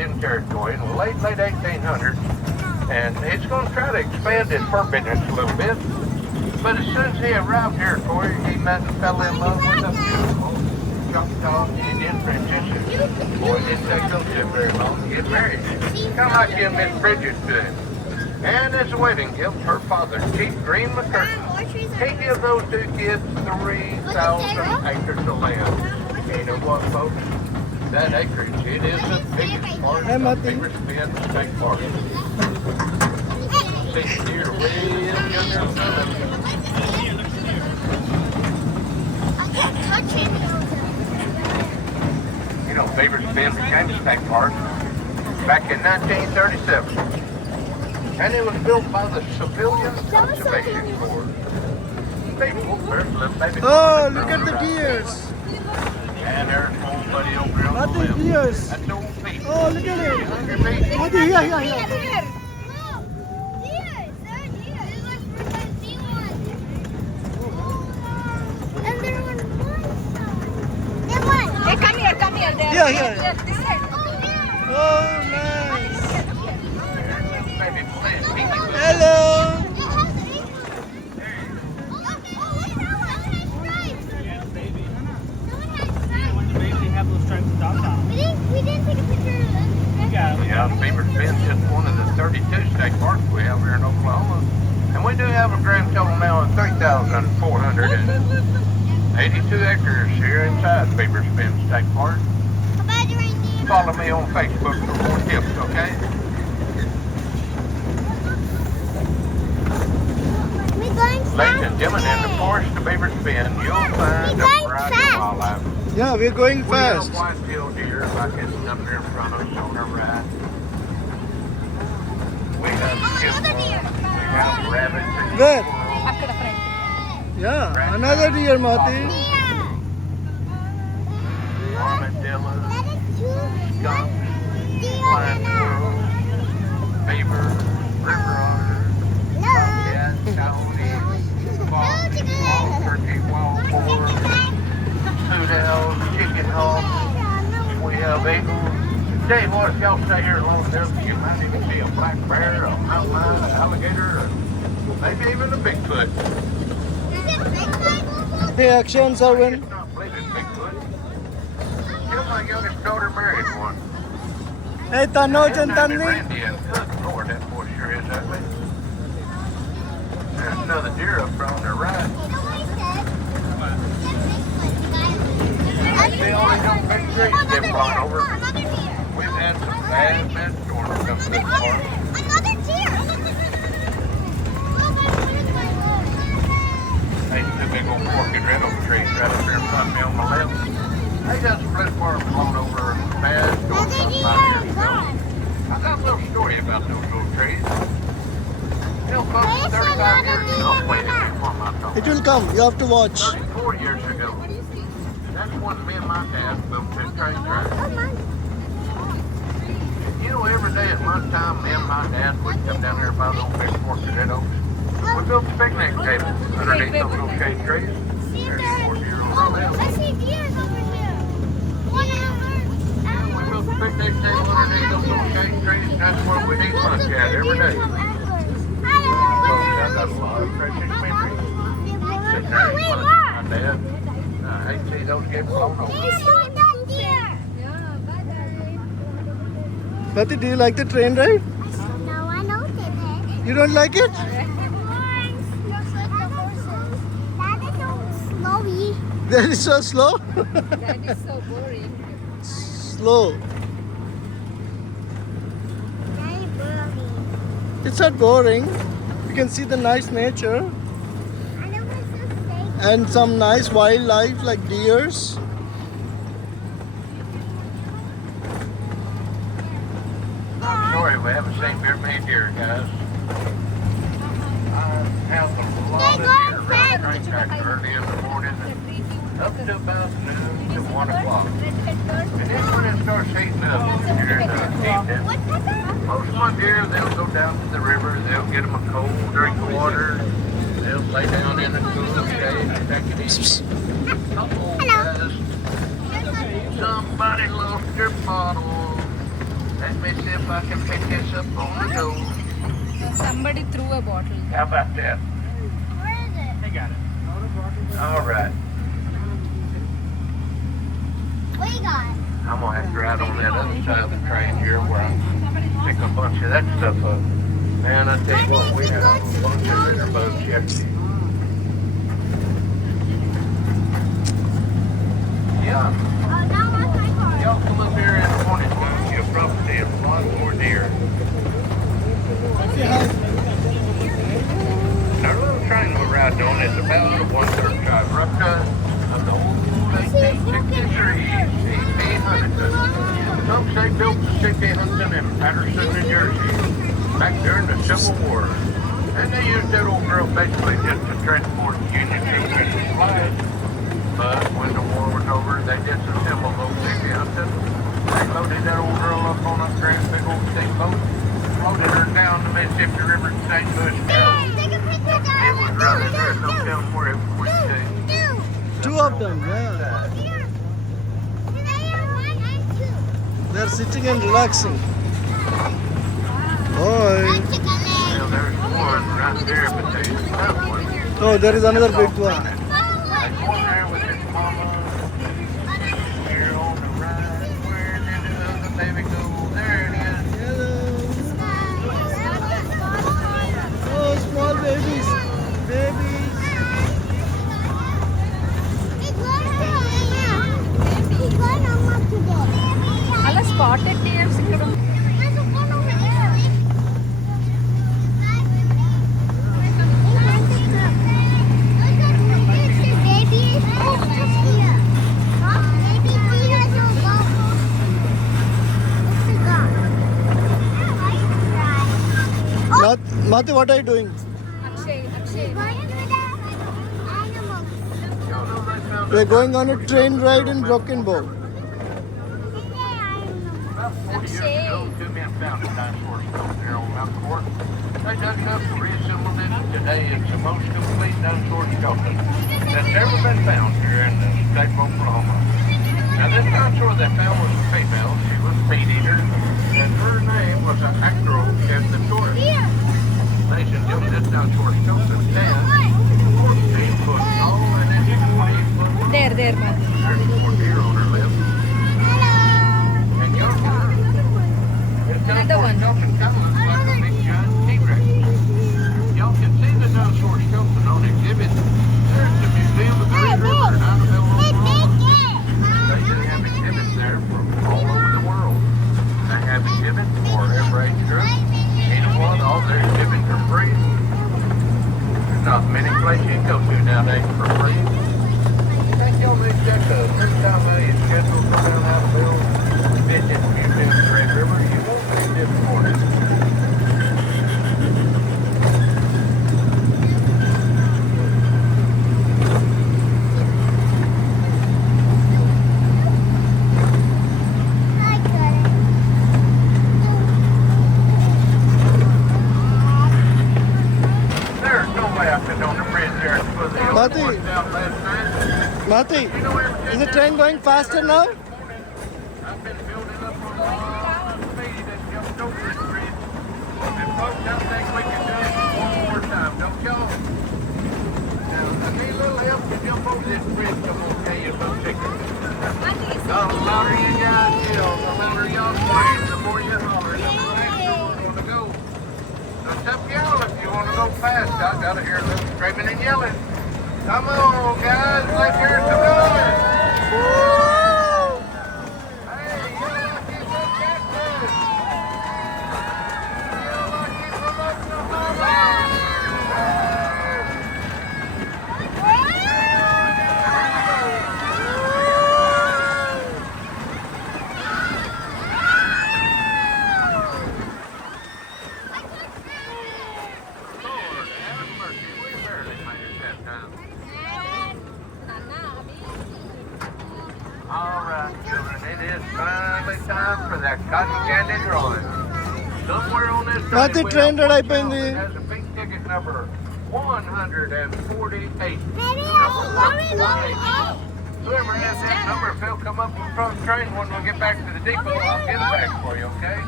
Indian Territory in the late 1800s, and he's going to try to expand his fur business a little bit. But as soon as he arrived here, Corey, he met and fell in love with a beautiful Choctaw Indian princess. Boy, it didn't take them too very long to get married. Kind of like him, Miss Bridget did. And as a wedding gift, her father, Chief Green McCurtain, he gave those two kids 3,000 acres of land. You know what, folks? That acreage, it is the biggest part of Beavers Bend State Park. See the deer way up yonder. You know, Beavers Bend became a state park back in 1937. And it was built by the Civilian Conservation Corps. Oh, look at the deers. And there's old buddy over there on the left. Deers. That's old feet. Oh, look at it. Hungry feet. Oh, here. Come here. Here. Oh, nice. Hello. We didn't take a picture of them. Yeah, Beavers Bend is just one of the 32 state parks we have here in Oklahoma. And we do have a grand total now of 3,482 acres here inside Beavers Bend State Park. Follow me on Facebook for more tips, okay? Ladies and gentlemen, in the forest of Beavers Bend, you'll find a variety of wildlife. Yeah, we're going fast. We have white-tailed deer like it's up there in front of us on our right. We have chipmunks, we have rabbits. Where? Yeah, another deer, Mati. Armadillos, skunks, flying squirrels, beavers, river otters, bobcats, coyotes, wild turkey, wild boar, hoot owls, chicken hawks. We have eagles. Tell you what, if y'all stay here long enough, you might even see a black bear, a mountain lion, an alligator, or maybe even a Bigfoot. Hey, action, Sarwin. It's not believing Bigfoot. You know, my youngest daughter married one. Hey, Tanoj and Randy Tanvi. and good Lord, that boy sure is ugly. There's another deer up there on the right. That's the only young big trees they've brought over. We've had some bad storms come through the park. Another deer. Hey, two big old forked red oak trees right up there in front of me on the left. They got split apart and blown over a bad storm about 5 years ago. I got a little story about those old trees. You know, folks, 35 years ago, wait a minute, what am I talking It will come. You have to watch. 34 years ago. That's when me and my dad built this train track. You know, every day at lunchtime, me and my dad would come down here by the old big forked red oaks. We built a picnic table underneath those little shade trees. There's 4 deer on the left. I see deers over here. We built a picnic table underneath those little shade trees, and that's where we'd eat lunch at every day. I got a lot of precious memories. Sitting there eating lunch with my dad. I hate to see those get blown over. Mati, do you like the train ride? No, I know it. You don't like it? That is so slow. That is so boring. Slow. Very boring. It's not boring. You can see the nice nature I know what's so safe. and some nice wildlife like deers. I'm sorry we haven't seen very many deer, guys. I have a lot of deer around the train track early in the morning and up to about noon to 1 o'clock. And then when it starts heating up here in the evening, most of my deer, they'll go down to the river, they'll get them a cold drink of water, they'll lay down in the cool shade and take it easy. Uh-oh, guys. Somebody lost their bottle. Let me see if I can pick this up on the go. Somebody threw a bottle. How about that? Where is it? I got it. All right. What you got? I'm gonna have to ride on that other side of the train here where I pick a bunch of that stuff up. Man, I tell you what, we had a bunch of litter boats yesterday. Yeah, Oh, now that's my car. y'all come up here in the morning when you see a property of one more deer. Our little train we're riding on is about a one-third drive replica of the old 1863 1800. Some say built the 1600 in Patterson, New Jersey, back during the Civil War. And they used that old girl basically just to transport Union troops and supplies. But when the war was over, they disassembled those 1600s. They loaded that old girl up on a grand big old steamboat, floated her down the Mississippi River to St. Louis. Take a picture, Dad. It was running, there's no telling where it would take. Two of them, yeah. They're sitting and relaxing. Boy. Well, there's one right there, but there's another one. Oh, there is another big one. There's one there with his mama. Here on the right. Where did the other baby go? There it is. Hello. Oh, small babies. Babies. అలా spotted dears ఇక్కడ Mati, what are you doing? Akshay We're going on a train ride in Broken Bow. About 40 years ago, two men found a dinosaur skull there on Mount Court. They dug it up and reassembled it. Today, it's the most complete dinosaur skeleton that's ever been found here in the state of Oklahoma. Now, this dinosaur they found was a female. She was a meat eater, and her name was an Acrocanthosaurus. Ladies and gentlemen, this dinosaur skeleton stands 14 foot tall and it's 20 foot long. There మా There's more deer on her lip. And y'all can this dinosaur skeleton kind of looks like a big giant T-Rex. Y'all can see the dinosaur skeleton on exhibit. There's the Museum of the Red River in Idaho, Oklahoma. They do have exhibits there from all over the world. They have exhibits for every age group. You know what? All their exhibits are free. There's not many places you can go to nowadays for free. Thank y'all may check the next time you schedule to come down out of Bill, visit the Museum of the Red River. You won't be disappointed. There's no way I could on the bridge there at the foot of the hill. Mati. Washed out last night. Mati, You know, every is the train going faster now? I've been building up a lot of speed and jumped over this bridge. And folks, I think we can do it one more time, don't y'all? Now, I need a little help to jump over this bridge. I'm gonna tell you about tickets. The louder you guys yell, the louder y'all scream, the more you holler, the faster you want to go. So it's up to y'all if you want to go fast. I gotta hear a little screaming and yelling. Come on, guys, let's hear some noise. Hey, yell like you look that good. Yell like you from Oklahoma. Lord, have mercy, we barely made it that time. All right, children, it is finally time for that cotton candy drawing. Somewhere on this Mati, train ride అయిపోయింది. it has a pink ticket number 148. Maybe Number I'll 148. Whoever has that number, if they'll come up from the train when we get back to the depot, I'll get it back for you, okay?